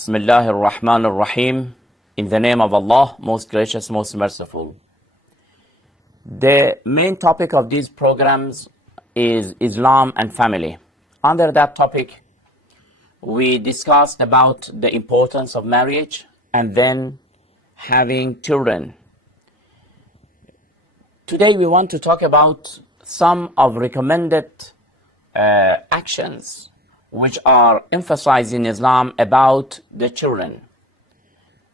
Bismillah ar-Rahman ar-Rahim. In the name of Allah, most gracious, most merciful. The main topic of these programs is Islam and family. Under that topic, we discussed about the importance of marriage and then having children. Today we want to talk about some of recommended actions which are emphasized in Islam about the children.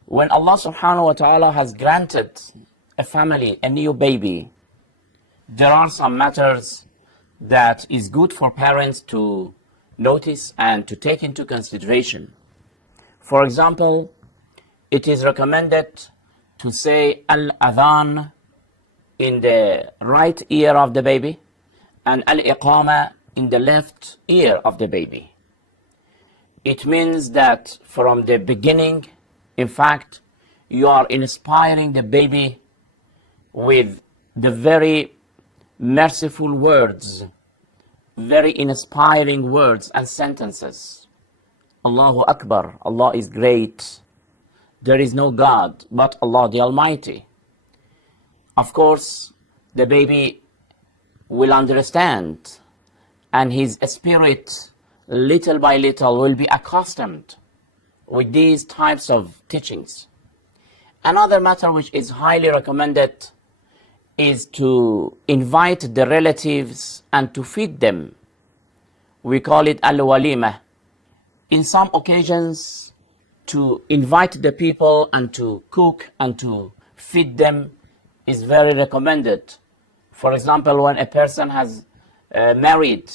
When Allah subhanahu wa ta'ala has granted a family a new baby, there are some matters that is good for parents to notice and to take into consideration. For example, it is recommended to say al-adhan in the right ear of the baby and al-iqama in the left ear of the baby. It means that from the beginning, in fact, you are inspiring the baby with the very merciful words, very inspiring words and sentences. Allahu Akbar, Allah is great. There is no God but Allah the Almighty. Of course, the baby will understand, and his spirit, little by little, will be accustomed with these types of teachings. Another matter which is highly recommended is to invite the relatives and to feed them. We call it al-walima. In some occasions, to invite the people and to cook and to feed them is very recommended. For example, when a person has married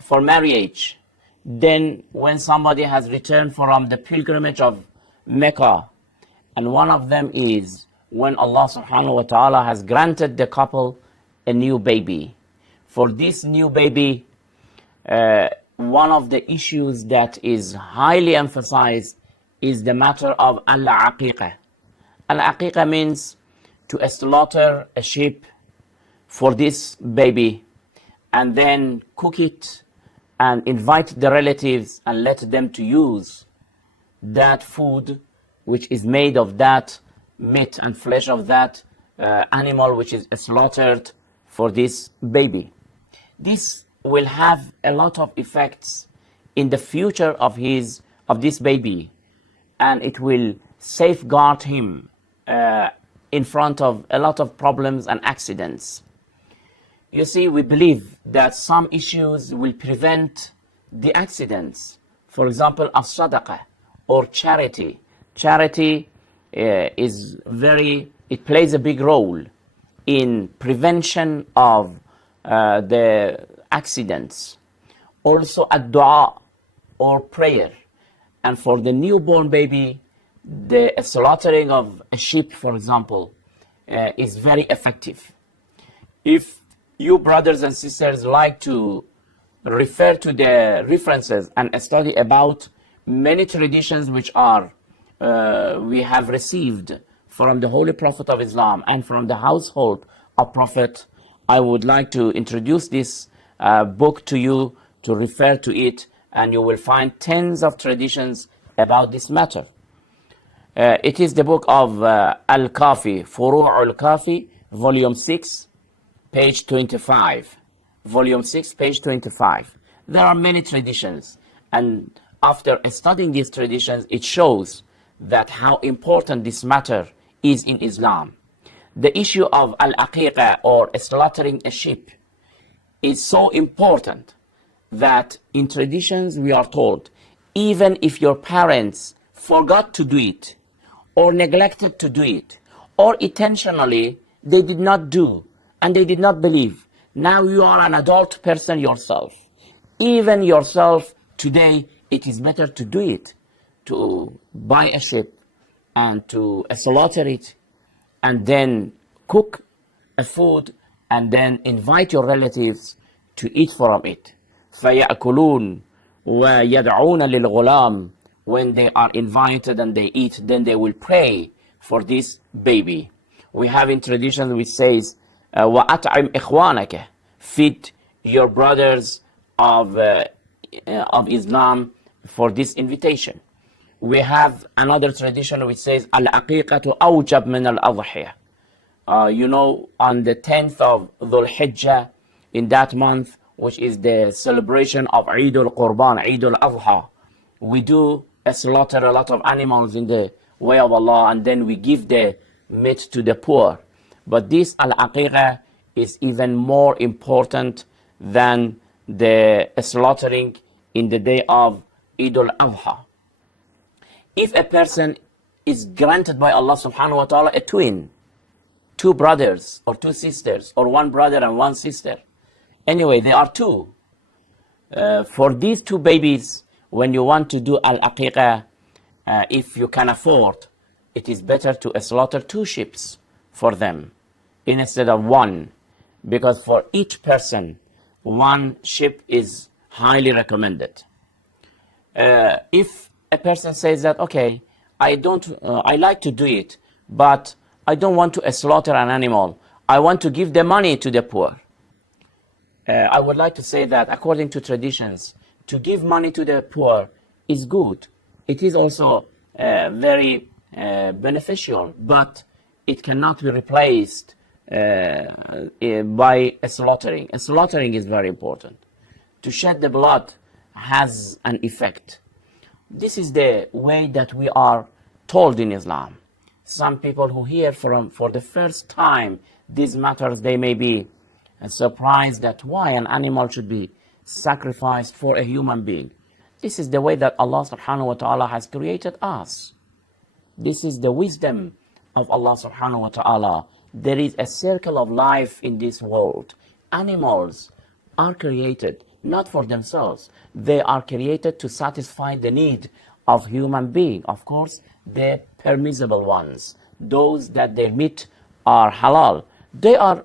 for marriage, then when somebody has returned from the pilgrimage of Mecca, and one of them is when Allah subhanahu wa ta'ala has granted the couple a new baby. For this new baby, one of the issues that is highly emphasized is the matter of al-Aqiqah. Al-Aqiqah means to slaughter a sheep for this baby and then cook it and invite the relatives and let them to use that food which is made of that meat and flesh of that animal which is slaughtered for this baby. This will have a lot of effects in the future of this baby, and it will safeguard him in front of a lot of problems and accidents. You see, we believe that some issues will prevent the accidents. For example, as-sadaqah or charity. Charity it plays a big role in prevention of the accidents. Also, ad-du'a or prayer. And for the newborn baby, the slaughtering of a sheep, for example, is very effective. If you brothers and sisters like to refer to the references and study about many traditions which are we have received from the Holy Prophet of Islam and from the household of Prophet, I would like to introduce this book to you to refer to it, and you will find tens of traditions about this matter. It is the book of Al-Kafi, Furu' Al-Kafi, Volume 6, page 25. Volume 6, page 25. There are many traditions, and after studying these traditions, it shows that how important this matter is in Islam. The issue of al-aqiqah, or slaughtering a sheep, is so important that in traditions we are told, even if your parents forgot to do it, or neglected to do it, or intentionally they did not do, and they did not believe, now you are an adult person yourself. Even yourself, today, it is better to do it, to buy a sheep and to slaughter it, and then cook a food, and then invite your relatives to eat from it. فَيَأْكُلُونَ وَيَدْعُونَ لِلْغُلَامِ. When they are invited and they eat, then they will pray for this baby. We have in tradition which says, وَأَطْعِمْ إِخْوَانَكَ. Feed your brothers of Islam for this invitation. we have another tradition which says Al-Aqiqah awjab min al-adhiyah. On the 10th of Dhul Hijjah, in that month, which is the celebration of Eid al-Qurban, Eid al-Adha, we do slaughter a lot of animals in the way of Allah, and then we give the meat to the poor. But this Al-Aqiqah is even more important than the slaughtering in the day of Eid al-Adha. If a person is granted by Allah subhanahu wa ta'ala a twin, two brothers or two sisters, or one brother and one sister, anyway, they are two. For these two babies, when you want to do Al-Aqiqah, if you can afford, it is better to slaughter two sheep for them instead of one, because for each person, one sheep is highly recommended. If a person says that, okay, I like to do it, but I don't want to slaughter an animal, I want to give the money to the poor. I would like to say that according to traditions, to give money to the poor is good. It is also very beneficial, but it cannot be replaced by slaughtering. Slaughtering is very important. To shed the blood has an effect. This is the way that we are told in Islam. Some people who hear for the first time these matters, they may be surprised that why an animal should be sacrificed for a human being. This is the way that Allah subhanahu wa ta'ala has created us. This is the wisdom of Allah subhanahu wa ta'ala. There is a circle of life in this world. Animals are created not for themselves. They are created to satisfy the need of human being. Of course, the permissible ones, those that their meat are halal. They are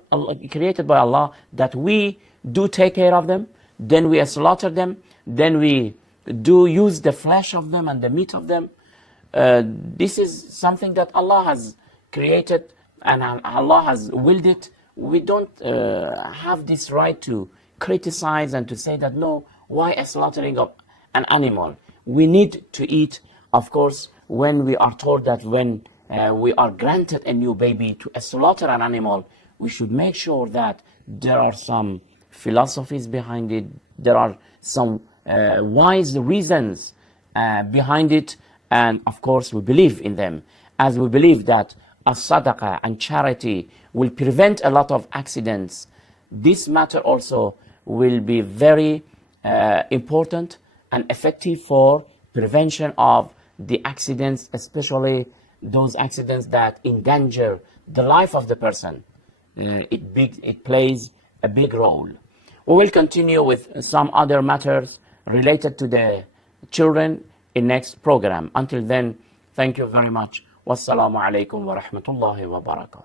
created by Allah that we do take care of them, then we slaughter them, then we do use the flesh of them and the meat of them. This is something that Allah has created and Allah has willed it. We don't have this right to criticize and to say that, no, why a slaughtering of an animal? We need to eat, of course, when we are told that when we are granted a new baby to slaughter an animal, we should make sure that there are some philosophies behind it, there are some wise reasons behind it, and of course we believe in them, as we believe that as-sadaqah and charity will prevent a lot of accidents. This matter also will be very important and effective for prevention of the accidents, especially those accidents that endanger the life of the person. It plays a big role. We will continue with some other matters related to the children in next program. Until then, thank you very much. Wassalamu alaikum wa rahmatullahi wa barakatuh.